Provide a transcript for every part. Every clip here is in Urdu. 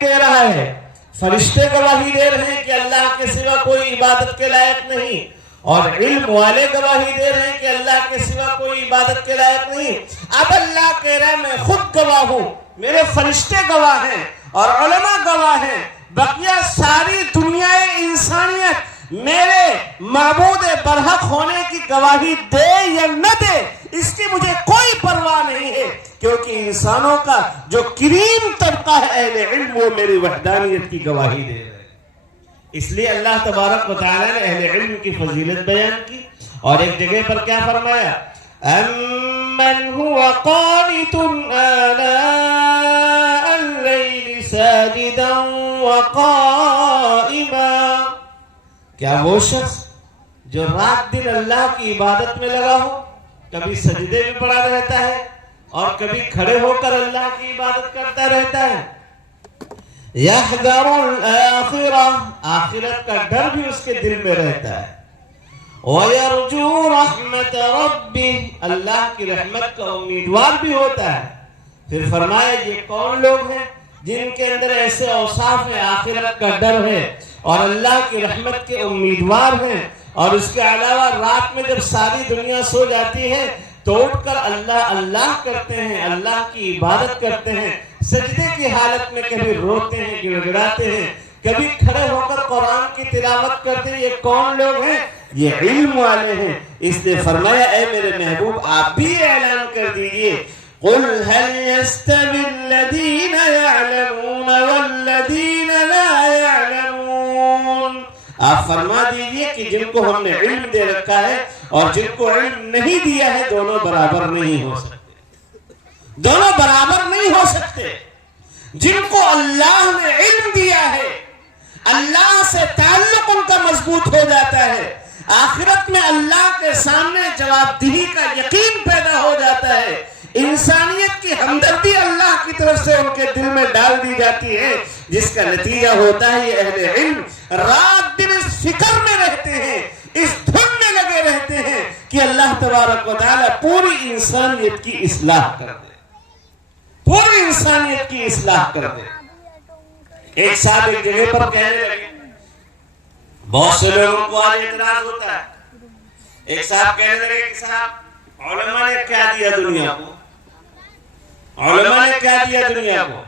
دے رہا ہے، فرشتے گواہی دے رہے ہیں کہ اللہ کے سوا کوئی عبادت کے لائق نہیں، اور علم والے گواہی دے رہے ہیں کہ اللہ کے سوا کوئی عبادت کے لائق نہیں۔ اب اللہ کہہ رہا ہے میں خود گواہ ہوں، میرے فرشتے گواہ ہیں اور علماء گواہ ہیں، بقیہ ساری دنیا انسانیت میرے معبود برحق ہونے کی گواہی دے یا نہ دے، اس کی مجھے کوئی پرواہ نہیں ہے، کیونکہ انسانوں کا جو کریم طبقہ ہے اہل علم وہ میری وحدانیت کی گواہی دے رہے ہیں۔ اس لیے اللہ تبارک و تعالیٰ نے اہل علم کی فضیلت بیان کی، اور ایک جگہ پر کیا فرمایا؟ امن هو قانت آناء اللیل ساجدا وقائما، کیا وہ شخص جو رات دن اللہ کی عبادت میں لگا ہو، کبھی سجدے میں پڑا رہتا ہے اور کبھی کھڑے ہو کر اللہ کی عبادت کرتا رہتا ہے، یحذر الآخرہ، آخرت کا ڈر بھی اس کے دل میں رہتا ہے، وَيَرْجُو رَحْمَةَ رَبِّهِ، اللہ کی رحمت کا امیدوار بھی ہوتا ہے۔ پھر فرمایا یہ کون لوگ ہیں جن کے اندر ایسے اوصاف ہیں، آخرت کا ڈر ہے اور اللہ کی رحمت کے امیدوار ہیں، اور اس کے علاوہ رات میں جب ساری دنیا سو جاتی ہے تو اٹھ کر اللہ اللہ کرتے ہیں، اللہ کی عبادت کرتے ہیں، سجدے کی حالت میں کبھی روتے ہیں، گڑ گڑاتے ہیں، کبھی کھڑے ہو کر قرآن کی تلاوت کرتے ہیں۔ یہ کون لوگ ہیں؟ یہ علم والے ہیں۔ اس نے فرمایا اے میرے محبوب آپ بھی اعلان کر دیجئے، قُلْ هَلْ يَسْتَوِي الَّذِينَ يَعْلَمُونَ وَالَّذِينَ لَا يَعْلَمُونَ، آپ فرما دیجئے کہ جن کو ہم نے علم دے رکھا ہے اور جن کو علم نہیں دیا ہے دونوں برابر نہیں ہو سکتے، دونوں برابر نہیں ہو سکتے۔ جن کو اللہ نے علم دیا ہے اللہ سے تعلق ان کا مضبوط ہو جاتا ہے، آخرت میں اللہ کے سامنے جواب دہی کا یقین پیدا ہو جاتا ہے، انسانیت کی ہمدردی اللہ کی طرف سے ان کے دل میں ڈال دی جاتی ہے، جس کا نتیجہ ہوتا ہے یہ اہل علم رات دن اس فکر میں رہتے ہیں، اس دھن میں لگے رہتے ہیں کہ اللہ تبارک و تعالیٰ پوری انسانیت کی اصلاح کر دے، پوری انسانیت کی اصلاح کر دے۔ ایک صاحب ایک جگہ پر کہنے لگے، بہت سے لوگوں کو آج اعتراض ہوتا ہے، ایک صاحب کہنے لگے کہ صاحب علماء نے کیا دیا دنیا کو، علماء نے کیا دیا دنیا کو؟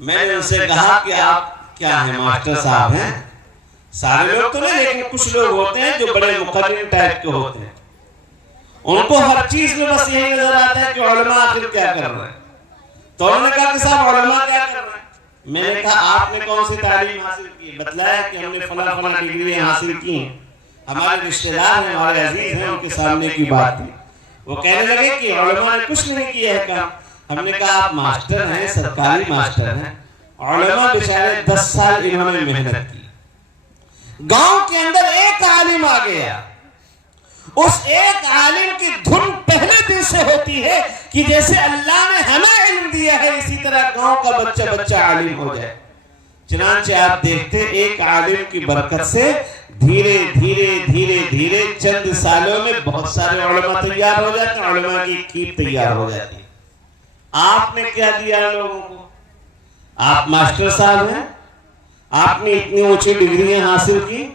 میں نے ان سے کہا کہ آپ کیا ہیں، ماسٹر صاحب ہیں؟ سارے لوگ تو نہیں، لیکن کچھ لوگ ہوتے ہیں جو بڑے مقرر ٹائپ کے ہوتے ہیں، ان کو ہر چیز میں بس یہی نظر آتا ہے کہ علماء آخر کیا کر رہے ہیں۔ تو انہوں نے کہا کہ صاحب علماء کیا کر رہے ہیں؟ میں نے کہا آپ نے کون سی تعلیم حاصل کی؟ بتلایا کہ ہم نے فلاں فلاں ڈگریاں حاصل کی ہیں، ہمارے رشتہ دار ہیں، ہمارے عزیز ہیں، ان کے سامنے کی بات تھی۔ وہ کہنے لگے کہ علماء نے کچھ نہیں کیا ہے کام۔ ہم نے کہا آپ ماسٹر ہیں، سرکاری ماسٹر ہیں، علماء بیچارے 10 سال انہوں نے محنت کی، گاؤں کے اندر ایک عالم آ گیا، اس ایک عالم کی دھن پہلے دن سے ہوتی ہے کہ جیسے اللہ نے ہمیں علم دیا ہے اسی طرح گاؤں کا بچہ بچہ عالم ہو جائے۔ چنانچہ آپ دیکھتے ایک عالم کی برکت سے دھیرے دھیرے دھیرے دھیرے چند سالوں میں بہت سارے علماء تیار ہو جاتے ہیں، علماء کی کھیپ تیار ہو جاتی ہے۔ آپ نے کیا دیا لوگوں کو؟ آپ ماسٹر صاحب ہیں، آپ نے اتنی اونچی ڈگریاں حاصل کی،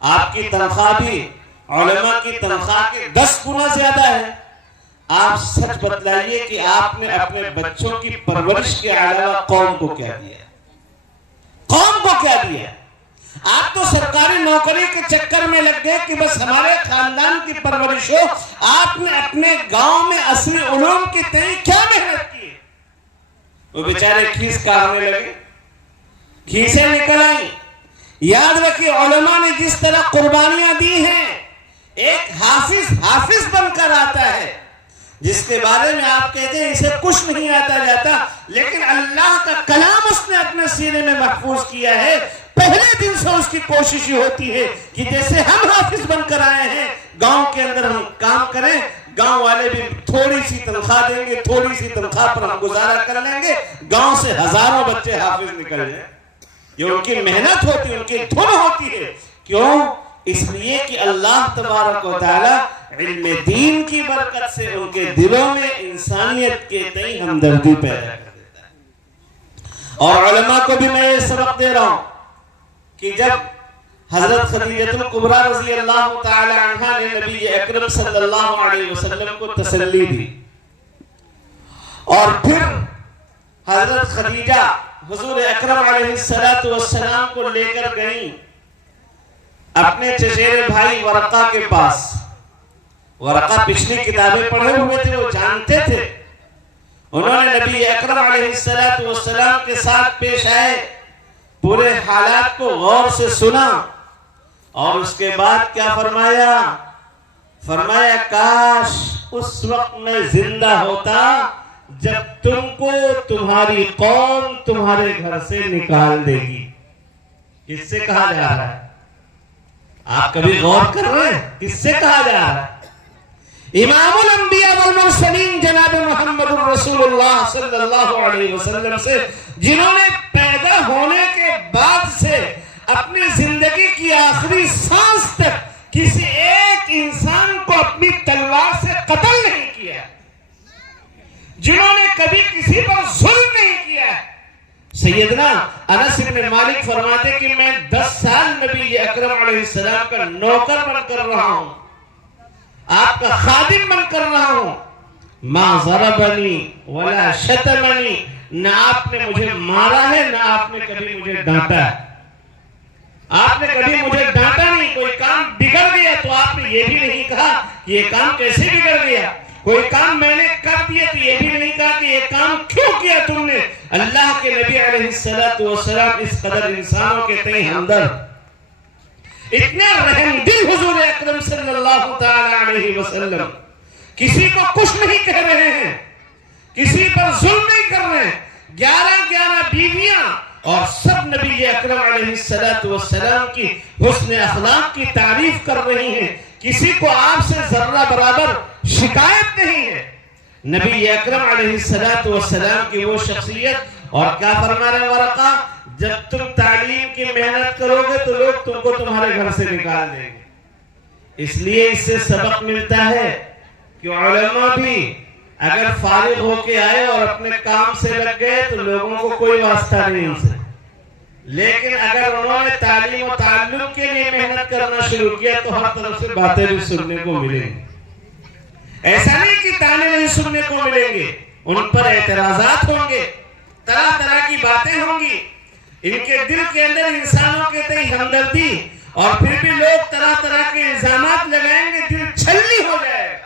آپ کی تنخواہ بھی علماء کی تنخواہ کے 10 گنا زیادہ ہے۔ آپ سچ بتلائیے کہ آپ نے اپنے بچوں کی پرورش کے علاوہ قوم کو کیا دیا؟ قوم کو کیا دیا؟ آپ تو سرکاری نوکری کے چکر میں لگ گئے کہ بس ہمارے خاندان کی پرورش ہو۔ آپ نے اپنے گاؤں میں اصلی علوم کی تئیں کیا محنت کی؟ وہ بیچارے کھیس کاٹنے لگے، کھیسیں نکل آئیں۔ یاد رکھیے علماء نے جس طرح قربانیاں دی ہیں، ایک حافظ بن کر آتا ہے جس کے بارے میں آپ کہتے ہیں اسے کچھ نہیں آتا جاتا، لیکن اللہ کا کلام اس نے اپنے سینے میں محفوظ کیا ہے۔ پہلے دن سے اس کی کوشش یہ ہوتی ہے کہ جیسے ہم حافظ بن کر آئے ہیں گاؤں کے اندر ہم کام کریں، گاؤں والے بھی تھوڑی سی تنخواہ دیں گے، تھوڑی سی تنخواہ پر ہم گزارا کر لیں گے، گاؤں سے ہزاروں بچے حافظ نکل جائیں۔ یہ ان کی محنت ہوتی ہے، ان کی دھن ہوتی ہے۔ کیوں؟ اس لیے کہ اللہ تبارک و تعالی علم دین کی برکت سے ان کے دلوں میں انسانیت کے تئیں ہمدردی پیدا کر دیتا ہے۔ اور علماء کو بھی میں یہ سبق دے رہا ہوں کہ جب حضرت خدیجہ الکبریٰ رضی اللہ تعالی عنہ نے نبی اکرم صلی اللہ علیہ وسلم کو تسلی دی اور پھر حضرت خدیجہ حضور اکرم علیہ السلام کو لے کر گئیں اپنے چچیرے بھائی ورقہ کے پاس. ورقہ پچھلی کتابیں پڑھے ہوئے تھے، وہ جانتے تھے. انہوں نے نبی اکرم علیہ السلام کے ساتھ پیش آئے، پورے حالات کو غور سے سنا اور اس کے بعد کیا فرمایا؟ فرمایا کاش اس وقت میں زندہ ہوتا جب تم کو تمہاری قوم تمہارے گھر سے نکال دے گی. کس سے کہا جا رہا ہے؟ آپ کبھی غور کر رہے ہیں کس سے کہا جا رہا ہے؟ امام الانبیاء والمرسلین جناب محمد الرسول اللہ صلی اللہ علیہ وسلم سے، جنہوں نے پیدا ہونے کے بعد سے اپنی زندگی کی آخری سانس تک کسی ایک انسان کو اپنی تلوار سے قتل نہیں کیا، جنہوں نے کبھی کسی پر ظلم نہیں کیا. سیدنا انس بن مالک فرماتے کہ میں 10 سال نبی اکرم علیہ السلام کا نوکر بن کر رہا ہوں، آپ کا خادم بن کر رہا ہوں. ما ضربنی ولا شتمنی، نہ آپ نے مجھے مارا ہے نہ آپ نے کبھی مجھے ڈانٹا ہے. آپ نے کبھی مجھے ڈانٹا نہیں. کوئی کام بگڑ گیا تو آپ نے یہ بھی نہیں کہا کہ یہ کام کیسے بگڑ گیا. کوئی کام میں نے کر دیا تو یہ بھی نہیں کہا کہ یہ کام کیوں کیا تم نے. اللہ کے نبی علیہ السلام اس قدر انسانوں کے تئیں ہمدرد، اتنے رحم دل حضور اکرم صلی اللہ تعالی علیہ وسلم، کسی کو کچھ نہیں کہہ رہے ہیں، کسی پر ظلم نہیں کر رہے ہیں. 11 بیویاں اور سب نبی اکرم علیہ السلام کی حسن اخلاق کی تعریف کر رہی ہیں. کسی کو آپ سے ذرہ برابر شکایت نہیں ہے. نبی اکرم علیہ السلام کی وہ شخصیت. اور کیا فرما رہے ورقہ؟ جب تم تعلیم کی محنت کرو گے تو لوگ تم کو تمہارے گھر سے نکال دیں گے. اس لیے اس سے سبق ملتا ہے کہ علماء بھی اگر فارغ ہو کے آئے اور اپنے کام سے لگ گئے تو لوگوں کو کوئی واسطہ نہیں ان سے، لیکن اگر انہوں نے تعلیم و تعلم کے لیے محنت کرنا شروع کیا تو ہر طرف سے باتیں بھی سننے کو ملیں گی. ایسا نہیں کہ تانے نہیں سننے کو ملیں گے، ان پر اعتراضات ہوں گے، طرح طرح کی باتیں ہوں گی. ان کے دل کے اندر انسانوں کے تئیں ہمدردی، اور پھر بھی لوگ طرح طرح کے الزامات لگائیں گے، دل چھلنی ہو جائے گا.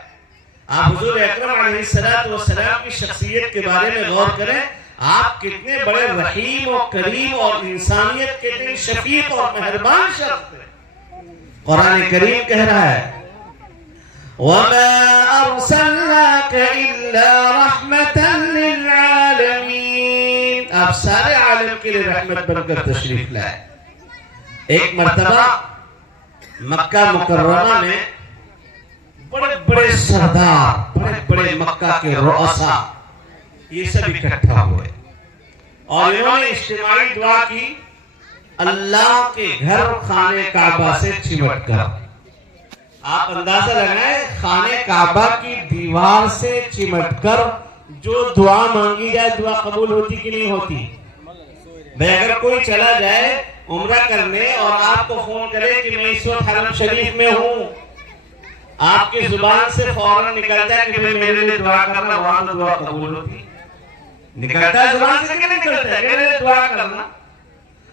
آپ حضور اکرم علیہ السلام کی شخصیت کے بارے میں غور کریں. آپ کتنے بڑے رحیم و کریم اور انسانیت کے تئیں شفیق اور مہربان شخص ہیں. قرآن کریم کہہ رہا ہے وَمَا أَرْسَلْنَاكَ إِلَّا رَحْمَةً لِلْعَالَمِينَ. آپ سارے عالم کے لیے رحمت بن کر تشریف لائے. ایک مرتبہ مکہ مکرمہ میں بڑے بڑے سردار، بڑے بڑے مکہ کے رؤساء، یہ سب اکٹھا ہوئے اور انہوں نے اجتماعی دعا کی اللہ کے گھر خانہ کعبہ سے چمٹ کر. آپ اندازہ لگائیں، خانہ کعبہ کی دیوار سے چمٹ کر جو دعا مانگی جائے دعا قبول ہوتی کہ نہیں ہوتی؟ بھئی اگر کوئی چلا جائے عمرہ کرنے اور آپ کو فون کرے کہ میں اس وقت حرم شریف میں ہوں، آپ کی زبان سے فوراً نکلتا ہے کہ میرے لیے دعا کرنا، وہاں تو دعا قبول ہوتی. نکلتا ہے زبان سے کہ نہیں نکلتا ہے؟ میرے لیے دعا کرنا.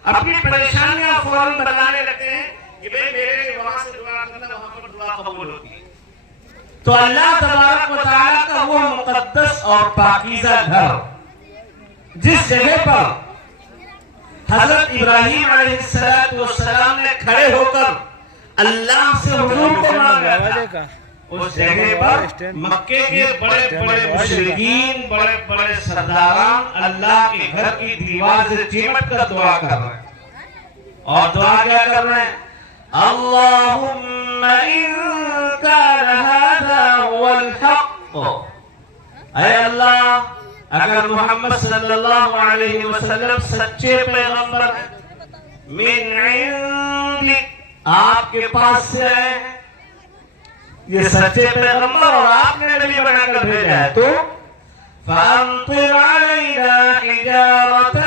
اپنی پریشانیاں فوراً بتانے لگتے ہیں کہ میرے لیے وہاں سے دعا کرنا، وہاں پر دعا قبول ہوتی ہے. تو اللہ تبارک و تعالیٰ کا وہ مقدس اور پاکیزہ گھر، جس جگہ پر حضرت ابراہیم علیہ السلام نے کھڑے ہو کر اللہ سے حضور کو مانگا تھا، اس جگہ پر مکے کے بڑے بڑے مشرکین، بڑے بڑے سرداران اللہ کے گھر کی دیوار سے چمٹ کر دعا کر رہے ہیں. اور دعا کیا کر رہے ہیں؟ اللہم ان کان ھذا ھو الحق. اے اللہ، اگر محمد صلی اللہ علیہ وسلم سچے پیغمبر من عندک، آپ کے پاس سے یہ سچے پیغمبر اور آپ نے نبی بنا کر بھیجا ہے، تو فَأَمْطِرْ عَلَيْنَا حِجَارَةً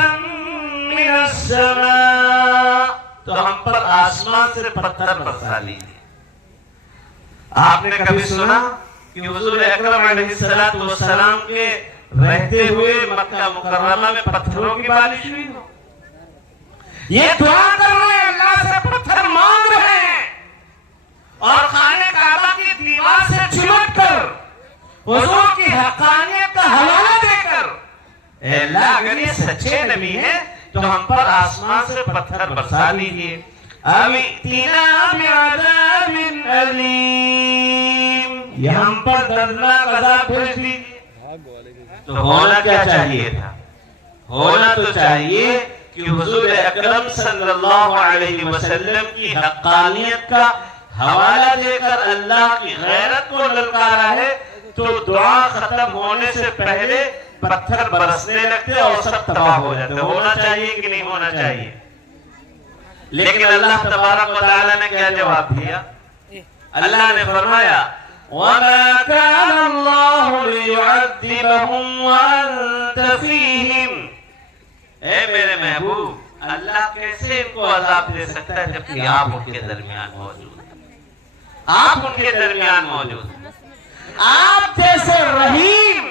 السماء، تو ہم پر آسمان سے پتھر برسا لیجیے۔ آپ نے کبھی سنا کہ حضور اکرم علیہ السلام کے رہتے ہوئے مکہ مکرمہ میں پتھروں کی بارش ہوئی ہو؟ یہ دعا کر رہے ہیں، اللہ سے پتھر مانگ رہے ہیں، اور خانہ کعبہ کی دیوار سے چمٹ کر حضور کی حقانیت کا حوالہ دے کر، اے اللہ اگر یہ سچے نبی ہیں تو ہم پر آسمان سے پتھر برسا لیجیے۔ اب ائتنا بعذاب علیم، یہ ہم پر دردناک عذاب بھیج دیجیے۔ تو ہونا کیا چاہیے تھا؟ ہونا تو چاہیے کہ حضور اکرم صلی اللہ علیہ وسلم کی حقانیت کا حوالہ دے کر اللہ کی غیرت کو للکارا ہے تو دعا ختم ہونے سے پہلے پتھر برسنے لگتے اور سب تباہ ہو جاتے۔ ہونا چاہیے کہ نہیں ہونا چاہیے؟ لیکن اللہ تبارک و تعالیٰ نے کیا جواب دیا؟ اللہ نے فرمایا وَمَا كَانَ اللَّهُ لِيُعَذِّبَهُمْ وَأَنْتَ فِيهِمْ، اے میرے محبوب، اللہ کیسے ان کو عذاب دے سکتا ہے جبکہ آپ ان کے درمیان موجود ہیں؟ آپ ان کے درمیان موجود ہیں۔ آپ جیسے رحیم،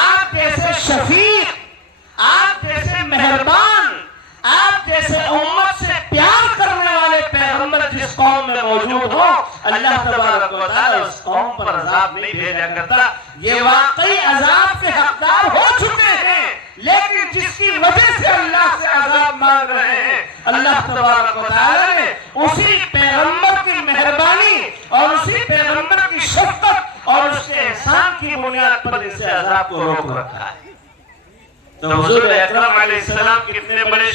آپ جیسے شفیق، آپ جیسے مہربان، آپ جیسے امت سے پیار کرنے والے پیغمبر جس قوم میں موجود ہو، اللہ تبارک و تعالیٰ اس قوم پر عذاب نہیں بھیجا کرتا۔ یہ واقعی عذاب کے حقدار ہو چکے ہیں، لیکن جس کی وجہ سے اللہ سے عذاب مانگ رہے ہیں، اللہ تبارک و تعالیٰ نے اسی پیغمبر کی مہربانی اور اسی پیغمبر کی شفقت اور اس کے احسان کی بنیاد پر اس سے عذاب کو روک رکھا ہے۔ تو حضور اکرم علیہ السلام کتنے بڑے